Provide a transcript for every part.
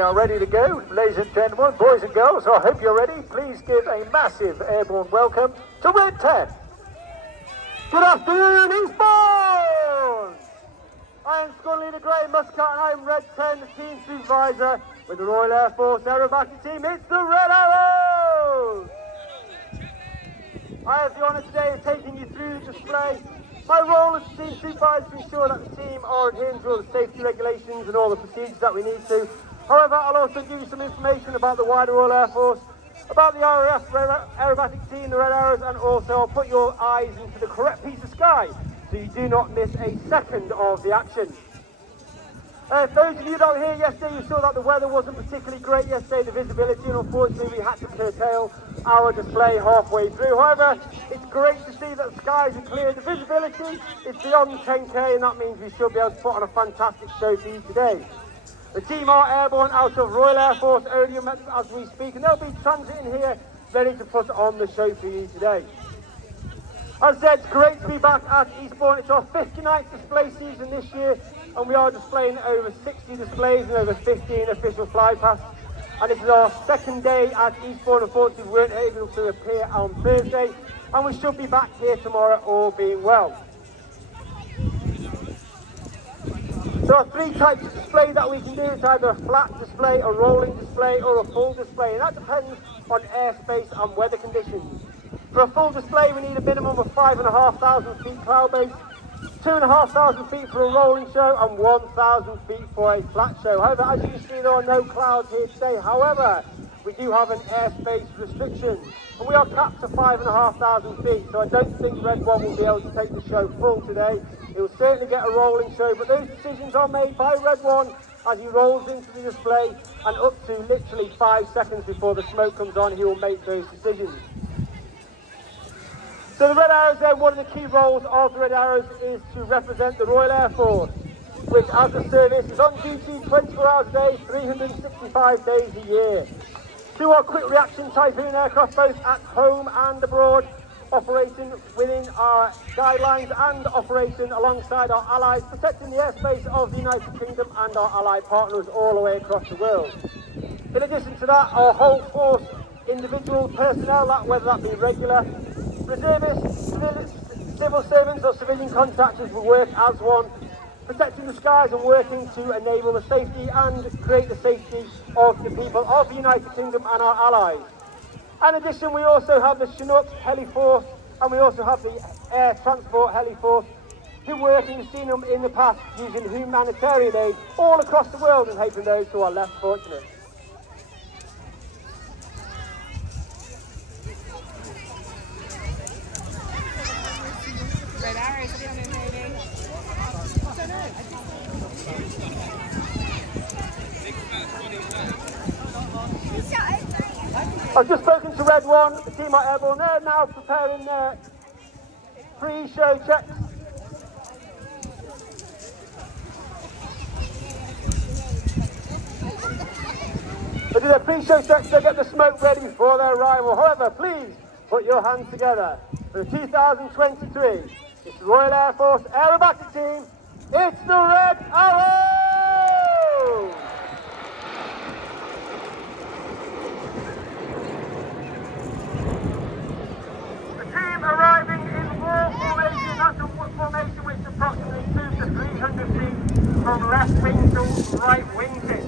We are ready to go, ladies and gentlemen, boys and girls, so I hope you're ready. Please give a massive airborne welcome to Red 10. Good afternoon, Eastbourne! I am Squad Leader Graham Muscat and I am Red 10, the team supervisor with the Royal Air Force aerobatic team. It's the Red Arrows! I have the honour today of taking you through the display. My role as team supervisor is to ensure that the team are adhering to all the safety regulations and all the procedures that we need to. However, I'll also give you some information about the wider Royal Air Force, about the RAF aerobatic team, the Red Arrows, and also I'll put your eyes into the correct piece of sky so you do not miss a second of the action. Those of you that were here yesterday, you saw that the weather wasn't particularly great yesterday, the visibility, and unfortunately we had to curtail our display halfway through. However, it's great to see that the skies are clear. The visibility is beyond 10k, and that means we should be able to put on a fantastic show for you today. The team are airborne out of Royal Air Force Odeon as we speak, and they'll be transiting here ready to put on the show for you today. As I said, it's great to be back at Eastbourne. It's our 59th display season this year, and we are displaying over 60 displays and over 15 official fly pasts. And this is our second day at Eastbourne. Unfortunately, we weren't able to appear on Thursday, and we should be back here tomorrow, all being well. There are three types of display that we can do. It's either a flat display, a rolling display, or a full display, and that depends on airspace and weather conditions. For a full display, we need a minimum of 5,500 feet cloud base, 2,500 feet for a rolling show, and 1,000 feet for a flat show. However, as you can see, there are no clouds here today. However, we do have an airspace restriction, and we are capped to 5,500 feet, so I don't think Red 1 will be able to take the show full today. It will certainly get a rolling show, but those decisions are made by Red 1 as he rolls into the display, and up to literally 5 seconds before the smoke comes on, he will make those decisions. So the Red Arrows then, one of the key roles of the Red Arrows is to represent the Royal Air Force, which as a service is on duty 24 hours a day, 365 days a year. To our quick reaction Typhoon aircraft, both at home and abroad, operating within our guidelines and operating alongside our allies, protecting the airspace of the United Kingdom and our allied partners all the way across the world. In addition to that, our whole force, individual personnel, whether that be regular, reservists, civil servants or civilian contractors, will work as one, protecting the skies and working to enable the safety and create the safety of the people of the United Kingdom and our allies. In addition, we also have the Chinook Heli Force, and we also have the Air Transport Heli Force, who work, and you've seen them in the past, using humanitarian aid all across the world and helping those who are less fortunate. Red Arrows coming, maybe. I don't know. I've just spoken to Red 1, the team are airborne. They're now preparing their pre-show checks. They do their pre-show checks, they get the smoke ready before their arrival. However, please put your hands together for the 2023. It's the Royal Air Force aerobatic team. It's the Red Arrows! Arriving in wall formation, that's a formation which is approximately 200 to 300 feet from left wing to right wing tip.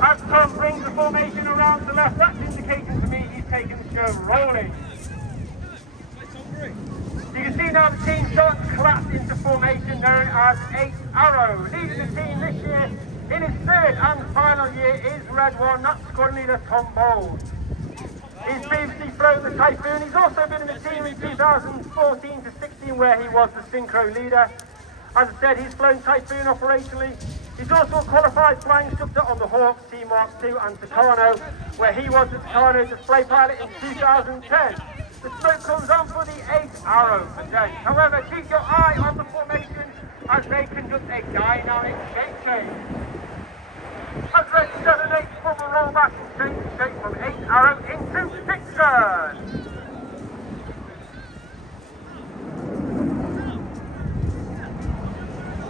As Tom brings the formation around the left, that's indicating to me he's taking the show rolling. You can see now the team starting to collapse into formation known as 8 Arrow. Leading the team this year in his third and final year is Red 1, that's squad leader Tom Bowles. He's previously flown the Typhoon. He's also been in the team in 2014 to 16 where he was the synchro leader. As I said, he's flown Typhoon operationally. He's also a qualified flying instructor on the Hawk, T-Mark II and Tucano, where he was the Tucano display pilot in 2010. The smoke comes on for the 8 Arrow today. However, keep your eye on the formation as they conduct a dynamic shape change. As ready 7-8 from the rollback and change the shape from 8 Arrow into 6 turn.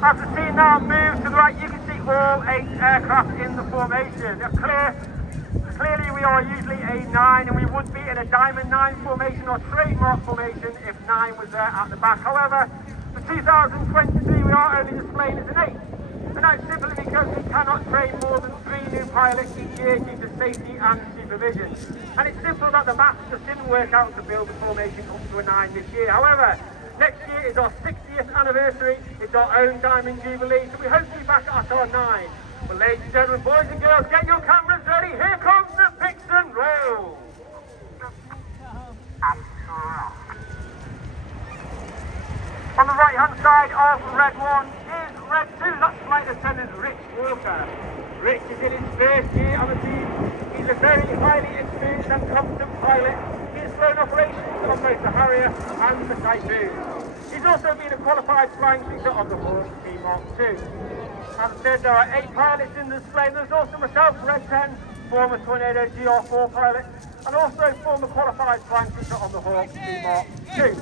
As the team now moves to the right, you can see all 8 aircraft in the formation. They're clear. Clearly we are usually a 9 and we would be in a diamond 9 formation or trademark formation if 9 was there at the back. However, for 2023 we are only displaying as an 8. And that's simply because we cannot train more than 3 new pilots each year due to safety and supervision. And it's simple that the maths just didn't work out to build the formation up to a 9 this year. However, next year is our 60th anniversary, it's our own Diamond Jubilee, so we hope to be back at our 9. Well, ladies and gentlemen, boys and girls, get your cameras ready. Here comes the picks and roll. On the right-hand side of red 1 is red 2. That's Flight Attendant Rich Walker. Rich is in his first year on the team. He's a very highly experienced and competent pilot. He has flown operations on both the Harrier and the Typhoon. He's also been a qualified flying teacher on the Hawk Mark II. As I said, there are 8 pilots in the display. There's also myself, Red 10, former Tornado GR4 pilot, and also former qualified flying teacher on the Hawk Mark II.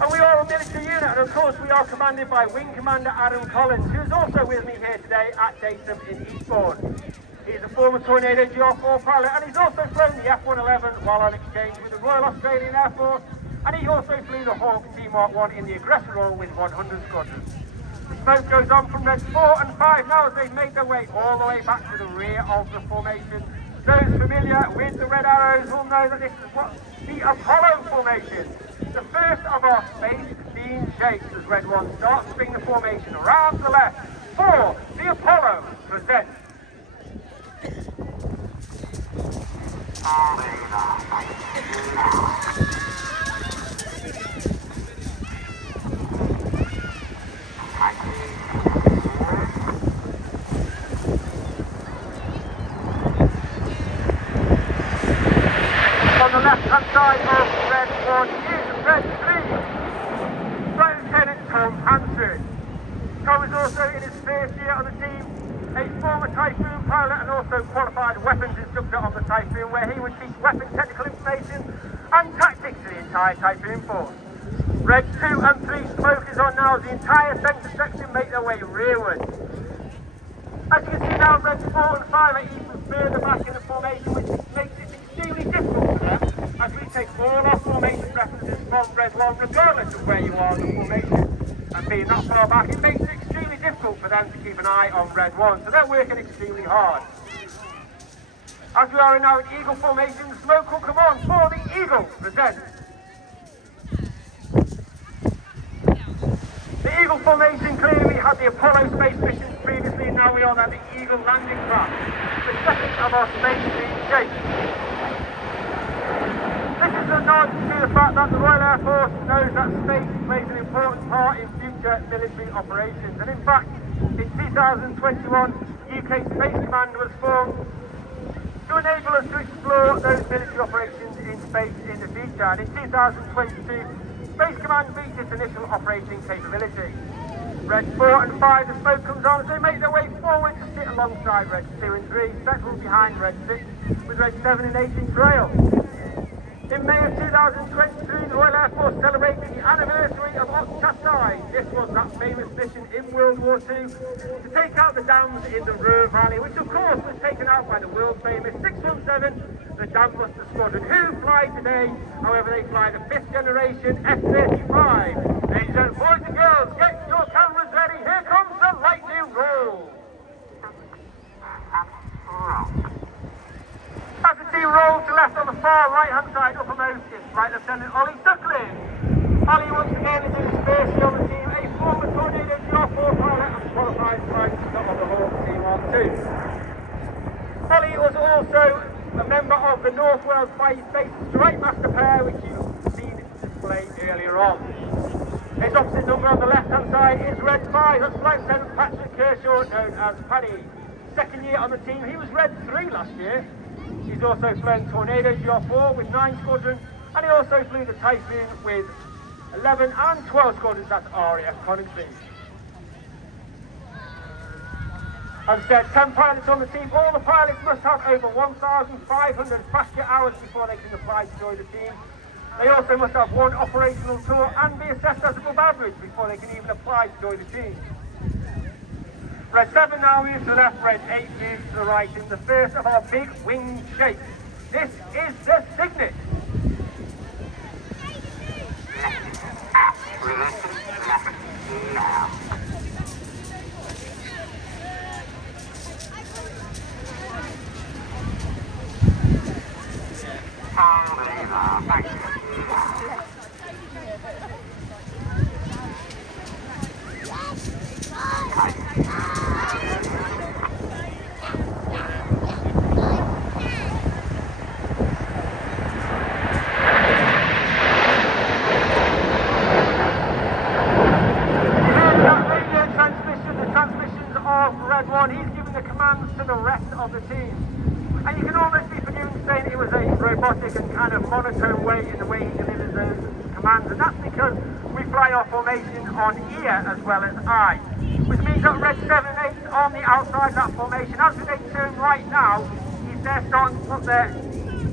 And we are a military unit, and of course we are commanded by Wing Commander Adam Collins, who is also with me here today at Datum in Eastbourne. He's a former Tornado GR4 pilot, and he's also flown the F-111 while on exchange with the Royal Australian Air Force, and he also flew the Hawk Mark I in the aggressor role with 100 Squadron. The smoke goes on from Reds 4 and 5 now as they've made their way all the way back to the rear of the formation. Those familiar with the red arrows will know that this is what the Apollo formation. The first of our space-themed shapes as Red 1 starts to bring the formation around to the left for the Apollo presents. On the left-hand side of Red 1 is Red 3, Flight Lieutenant Tom Hansford. Tom is also in his first year on the team, a former Typhoon pilot and also qualified weapons instructor on the Typhoon, where he would teach weapon technical information and tactics to the entire Typhoon force. Red 2 and 3 smoke is on now as the entire centre section make their way rearward. As you can see now, Reds 4 and 5 are even further back in the formation, which makes it extremely difficult for them, as we take all our formation references from Red 1, regardless of where you are in the formation. And being that far back, it makes it extremely difficult for them to keep an eye on Red 1, so they're working extremely hard. As we are now in Eagle formation, smoke will come on for the Eagle present. The Eagle formation clearly had the Apollo space missions previously, now we are at the Eagle landing craft, the second of our space-themed shapes. This is a nod to the fact that the Royal Air Force knows that space plays an important part in future military operations, and in fact, in 2021, UK Space Command was formed to enable us to explore those military operations in space in the future, and in 2022, Space Command reached its initial operating capability. Red 4 and 5, the smoke comes on as they make their way forward to sit alongside Red 2 and 3, settled behind Red 6, with Red 7 and 8 in trail. In May of 2023, the Royal Air Force celebrated the anniversary of Chastai. This was that famous mission in World War II to take out the dams in the Ruhr Valley, which of course was taken out by the world famous 617, the Dam Buster Squadron, who fly today. However, they fly the 5th generation F-35. Ladies and boys and girls, get your cameras ready. Here comes the lightning roll. As the team rolls to left on the far right-hand side uppermost is Flight Lieutenant Ollie Suckling. Ollie once again is in his first year on the team, a former Tornado GR4 pilot and qualified flight teacher on the Hawk Mark II. Ollie was also a member of the North Wales Fire-Based Strike Master pair, which you've seen displayed earlier on. His opposite number on the left-hand side is Red 5, that's Flight Lieutenant Patrick Kershaw, known as Paddy. Second year on the team, he was Red 3 last year. He's also flown Tornado GR4 with 9 squadrons, and he also flew the Typhoon with 11 and 12 squadrons, that's RAF Coningsby. As I said, 10 pilots on the team. All the pilots must have over 1,500 fast jet hours before they can apply to join the team. They also must have 1 operational tour and be assessed as above average before they can even apply to join the team. Red 7 now moves to the left, red 8 moves to the right in the first of our big wing shapes. This is the Signet. He's giving the commands to the rest of the team. And you can almost be forgiven saying it was a robotic and kind of monotone way in the way he delivers those commands. And that's because we fly our formation on ear as well as eye. Which means that red 7 and 8 on the outside of that formation. As they turn right now, they're starting to put their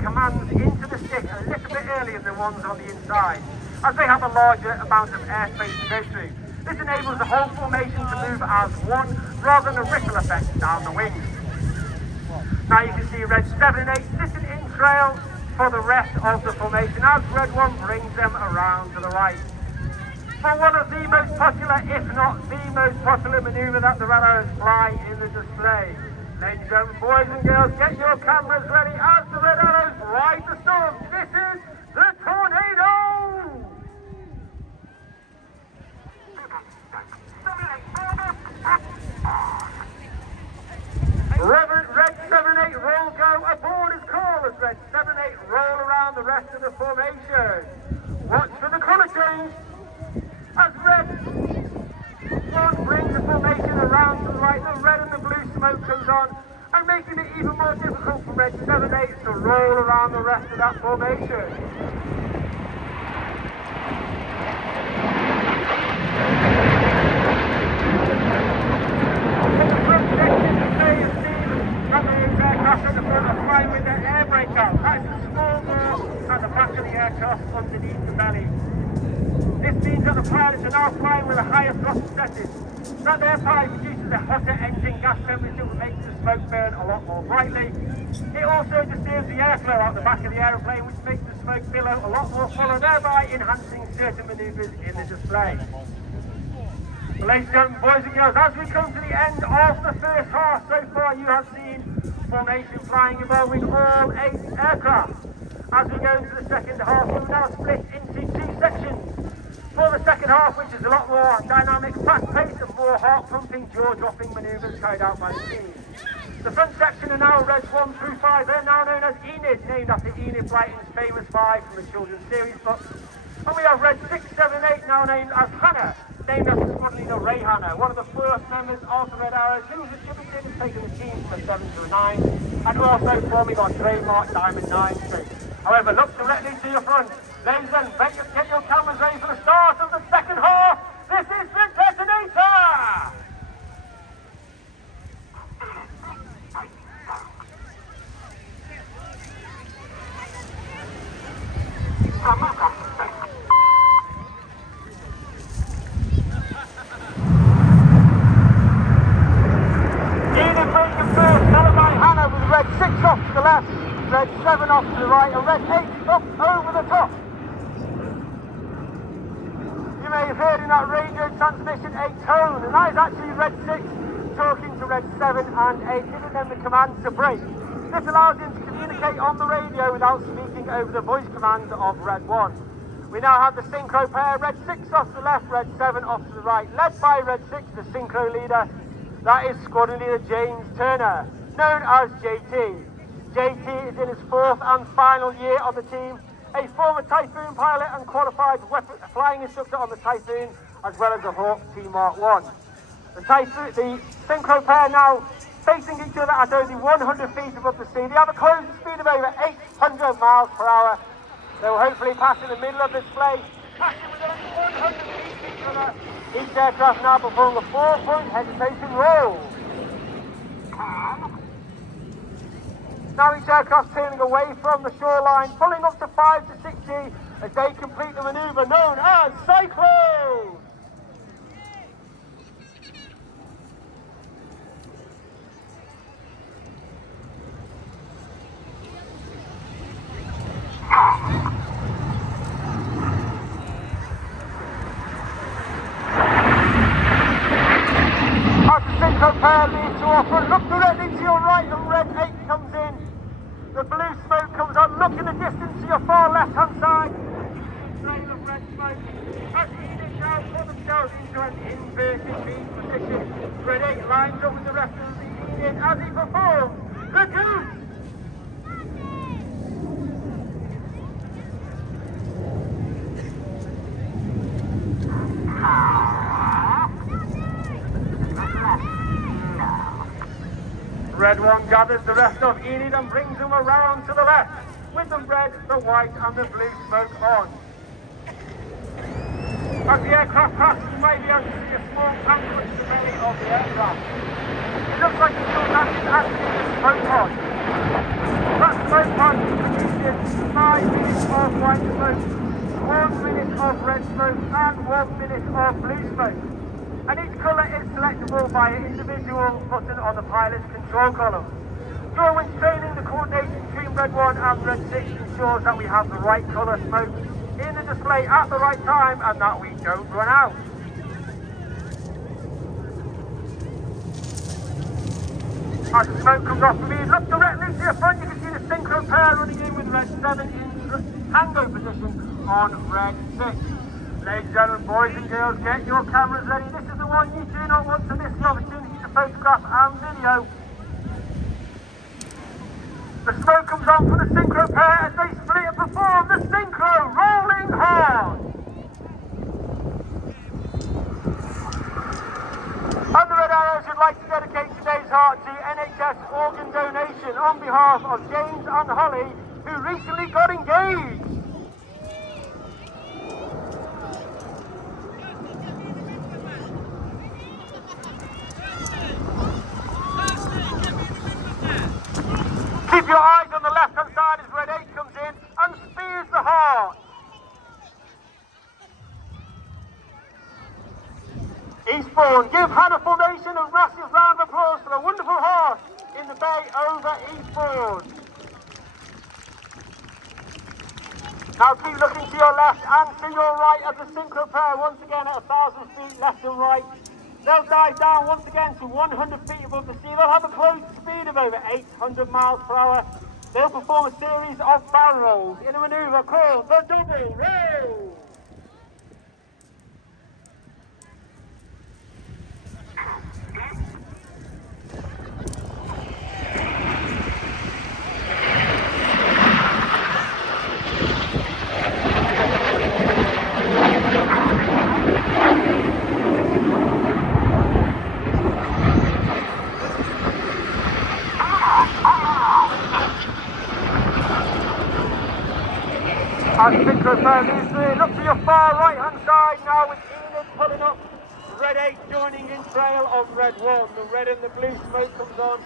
commands into the stick a little bit earlier than the ones on the inside, as they have a larger amount of airspace to go through. This enables the whole formation to move as one, rather than a ripple effect down the wing. Now you can see red 7 and 8 sitting in trail for the rest of the formation as red 1 brings them around to the right. For one of the most popular, if not the most popular manoeuvre that the Red Arrows fly in the display. Ladies and gentlemen, boys and girls, get your cameras ready as the Red Arrows ride the storm. This is the Tornado! Red 7-8 roll go aboard as call as red 7-8 roll around the rest of the formation. Watch for the colour change as red 1 brings the formation around to the right. The red and the blue smoke comes on and making it even more difficult for red 7-8 to roll around the rest of that formation. Aircraft at the front are flying with their air brake out. That's a small door at the back of the aircraft underneath the belly. This means that the pilots are now flying with a higher throttle setting. That air pipe produces a hotter engine gas temperature which makes the smoke burn a lot more brightly. It also disturbs the airflow out the back of the aeroplane, which makes the smoke billow a lot more fuller, thereby enhancing certain manoeuvres in the display. Well, ladies and gentlemen, boys and girls, as we come to the end of the first half, so far you have seen formation flying involving all 8 aircraft. As we go into the second half, we'll now split into 2 sections. For the second half, which is a lot more dynamic, fast-paced and more heart-pumping, jaw-dropping manoeuvres carried out by the team. The front section are now reds 1 through 5. They're now known as Enid, named after Enid Blyton's famous 5 from the children's series book. And we have reds 6, 7, 8 now named as Hannah, named after squad leader Ray Hannah, one of the first members of the Red Arrows, who was attributed as taking the team from 7 to 9, and also forming our trademark Diamond 9 streak. However, look directly to your front. Ladies and gentlemen, get your cameras ready for the start of the second half. This is the detonator! Red 6 off to the left, red 7 off to the right, and red 8 up over the top. You may have heard in that radio transmission a tone, and that is actually red 6 talking to red 7 and 8, giving them the command to brake. This allows them to communicate on the radio without speaking over the voice command of red 1. We now have the synchro pair, red 6 off to the left, red 7 off to the right, led by red 6, the synchro leader. That is squadron leader James Turner, known as JT. JT is in his 4th and final year on the team, a former Typhoon pilot and qualified flying instructor on the Typhoon, as well as the Hawk T-Mark 1. The synchro pair now facing each other at only 100 feet above the sea. They have a closing speed of over 800 miles per hour. They will hopefully pass in the middle of the display, passing within 100 feet of each other. Each aircraft now performing a 4-point hesitation roll. Now each aircraft turning away from the shoreline, pulling up to 5 to 60 as they complete the manoeuvre known as Cyclone. Look in the distance to your far left-hand side. Trail of red smoke. As Enid now put themselves into an inverted V position. Ready, lines up with the rest of the Enid as he performs the goose. Red one gathers the rest of Enid and brings them around to the left, with the red, the white and the blue smoke on. As the aircraft passes, you may be able to see a small pamphlet in the belly of the aircraft. It looks like the fuel tank is actually a smoke pod. That smoke pod produces 5 minutes of white smoke, 1 minute of red smoke and 1 minute of blue smoke. And each colour is selectable by an individual button on the pilot's control column. During winter training, the coordination between Red 1 and Red 6 ensures that we have the right colour smoke in the display at the right time and that we don't run out. As the smoke comes off the lead, look directly to your front, you can see the synchro pair running in with Red 7 in tango position on Red 6. Ladies and gentlemen, boys and girls, get your cameras ready. This is the one you do not want to miss the opportunity to photograph and video. The smoke comes on for the synchro pair as they split and perform the synchro rolling hard. And the Red Arrows would like to dedicate today's heart to NHS organ donation on behalf of James and Holly, who recently got engaged. Keep your eyes on the left-hand side as Red 8 comes in and spears the heart. Eastbourne, give Hannah Formation a massive round of applause for a wonderful heart in the bay over Eastbourne. Now keep looking to your left and to your right as the synchro pair once again at 1,000 feet left and right. They'll dive down once again to 100 feet above the sea. They'll have a closed speed of over 800 miles per hour. They'll perform a series of barrel rolls in a manoeuvre called the double roll. As synchro pair moves in, look to your far right hand side now with Enid pulling up, Red 8 joining in trail of Red 1. The red and the blue smoke comes on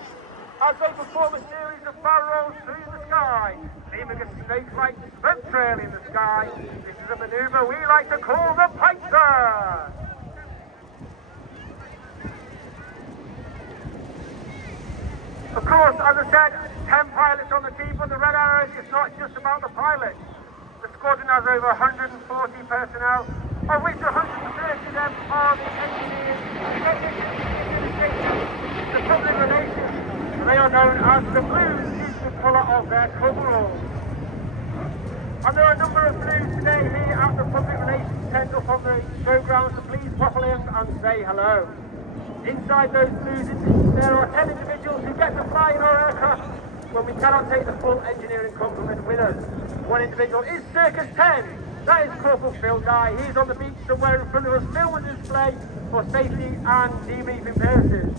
as they perform a series of barrel rolls through the sky, leaving a snake-like smoke trail in the sky. This is a manoeuvre we like to call the Piper. Of course, as I said, 10 pilots on the team, but the Red Arrows, it's not just about the pilots. The squadron has over 140 personnel, of which 130 of them are the engineers, technicians, administrators, the public relations. They are known as the Blues, is the colour of their coveralls. And there are a number of Blues today here at the public relations tent up on the showground, so please waffle in and say hello. Inside those Blues, there are 10 individuals who get to fly in our aircraft when we cannot take the full engineering complement with us. One individual is Circus 10. That is Corporal Phil Guy. He's on the beach somewhere in front of us, filming the display for safety and debriefing purposes.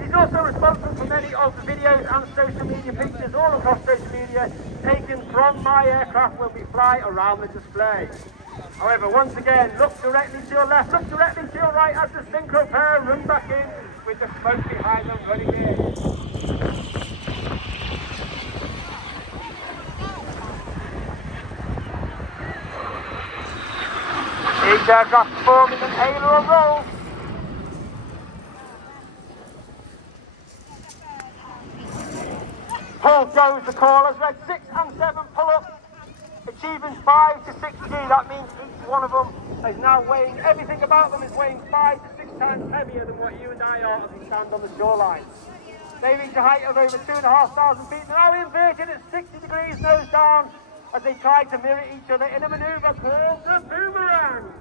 He's also responsible for many of the videos and social media pictures all across social media taken from my aircraft when we fly around the display. However, once again, look directly to your left, look directly to your right as the synchro pair run back in with the smoke behind them running in. Each aircraft performing an aileron roll. Pull goes the call as Red 6 and 7 pull up, achieving 5 to 6 G. That means each one of them is now weighing, everything about them is weighing 5 to 6 times heavier than what you and I are as we stand on the shoreline. They reach a height of over 2,500 feet. They're now inverted at 60 degrees nose down as they try to mirror each other in a maneuver called the boomerang.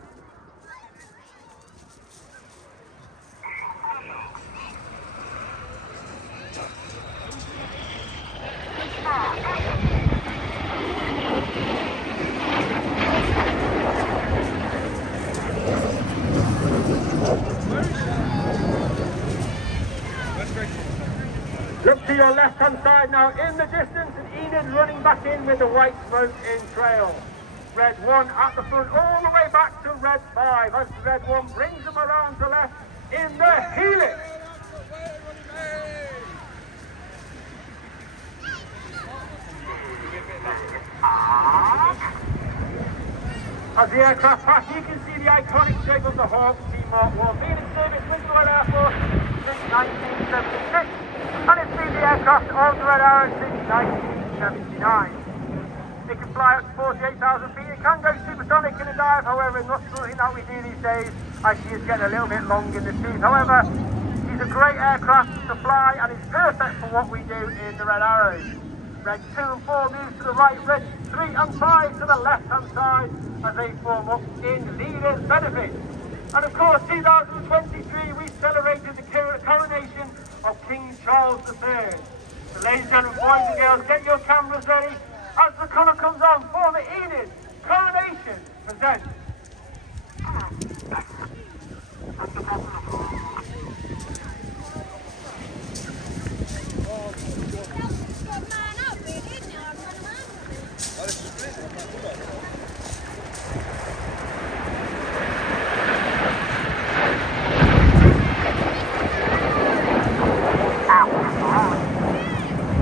Look to your left-hand side now in the distance, and Enid running back in with the white smoke in trail. Red 1 at the front, all the way back to Red 5, as Red 1 brings them around to left in the helix. As the aircraft pass, you can see the iconic shape of the Hawk Team Mark 1, being in service with the Red Air Force since 1976, and it's been the aircraft of the Red Arrow since 1979. It can fly up to 48,000 feet. It can go supersonic in a dive, however, not something that we do these days, as she is getting a little bit long in the tooth. However, she's a great aircraft to fly, and it's perfect for what we do in the Red Arrows. Red 2 and 4 move to the right, Red 3 and 5 to the left-hand side as they form up in leaders' benefit. And of course, 2023, we celebrated the coronation of King Charles III. So ladies and gentlemen, boys and girls, get your cameras ready as the colour comes on for the Enid Coronation Present.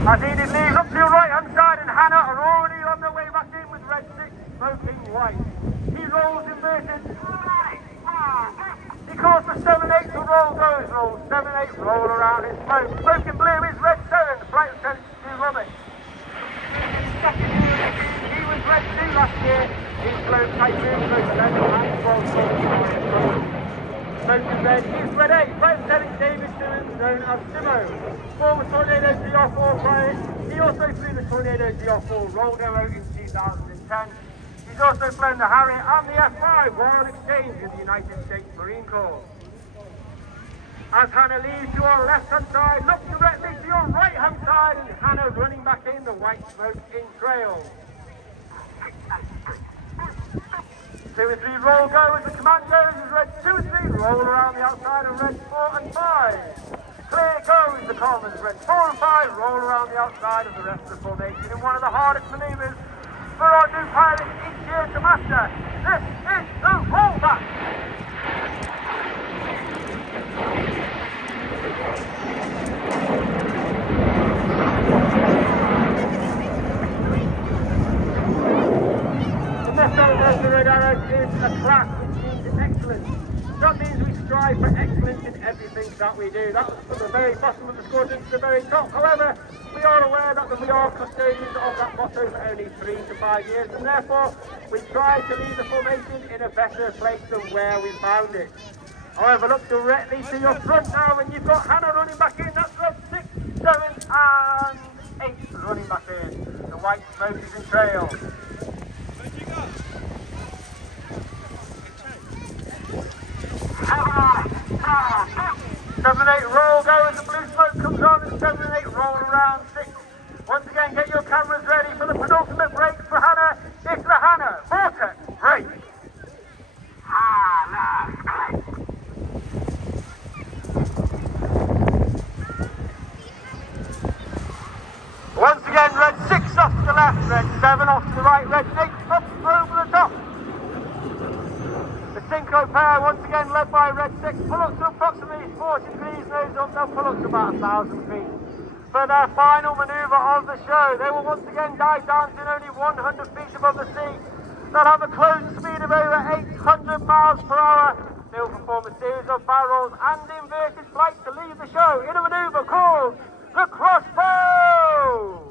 As Enid leaves up to your right-hand side, and Hannah are already on their way back in with Red 6 smoking white. He rolls inverted. He calls for 7-8 to roll goes. Roll 7-8, roll around in smoke. Smoking blue is Red 7, flight attendant Stu Roberts. He was Red 2 last year. He's flown Typhoon, close to and Smoking red is Red 8, flight attendant David Simmons, known as Simo. Former Tornado GR4 pilot. He also flew the Tornado GR4 roll demo in 2010. He's also flown the Harrier and the F5 while on exchange with the United States Marine Corps. As Hannah leaves to our left-hand side, look directly to your right-hand side, and Hannah running back in the white smoke in trail. 2 and 3 roll go as the command goes as Red 2 and 3 roll around the outside of Red 4 and 5. Clear goes the commons, Red 4 and 5 roll around the outside of the rest of the formation in one of the hardest manoeuvres for our new pilots each year to master. This is the rollback. The motto of the Red Arrows is a class, which means excellence. That means we strive for excellence in everything that we do. That was from the very bottom of the squadron to the very top. However, we are aware that we are custodians of that motto for only 3 to 5 years, and therefore we try to leave the formation in a better place than where we found it. However, look directly to your front now, and you've got Hannah running back in. That's Red 6, 7 and 8 running back in. The white smoke is in trail. 7-8 roll go as the blue smoke comes on, and 7-8 roll around 6. Once again, get your cameras ready for the penultimate break for Hannah. It's the Hannah Vortex break. Hannah break. Once again, Red 6 off to the left, Red 7 off to the right, Red 8 up over the top. The Synchro pair once again led by Red 6, pull up to approximately 40 degrees nose up, they'll pull up to about 1,000 feet. For their final manoeuvre of the show, they will once again dive down to only 100 feet above the sea. They'll have a closing speed of over 800 miles per hour. They will perform a series of barrels and inverted flights to leave the show in a manoeuvre called the crossbow.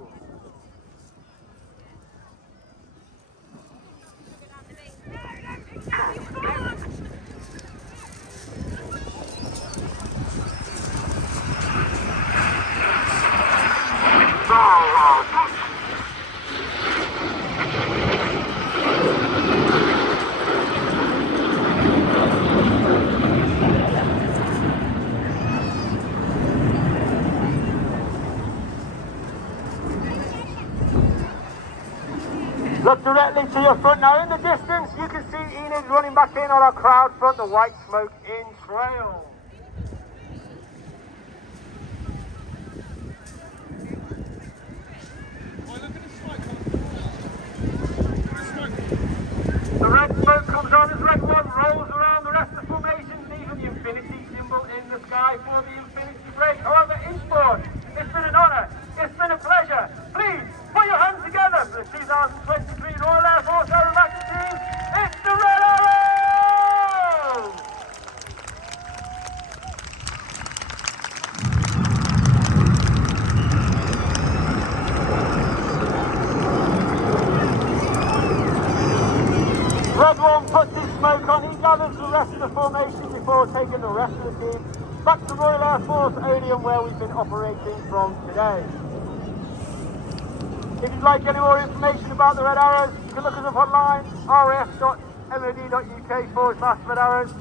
Look directly to your front. Now in the distance you can see Enid running back in on our crowd front, the white smoke in trail. The red smoke comes on as red one rolls around the rest of the formation, leaving the infinity symbol in the sky for the infinity break. However, Eastbourne, it's been an honour, it's been a pleasure. Please put your hands together for the 2023 Royal Air Force Aerobatic team. It's the Red Arrows! Red one puts his smoke on, he gathers the rest of the formation before taking the rest of the team back to Royal Air Force Odeon where we've been operating from today. If you'd like any more information about the Red Arrows, you can look us up online, raf.mod.uk/Red Arrows.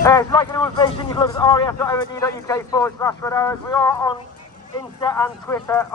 If you'd like any more information, you can look at raf.mod.uk/Red Arrows. We are on Insta and Twitter.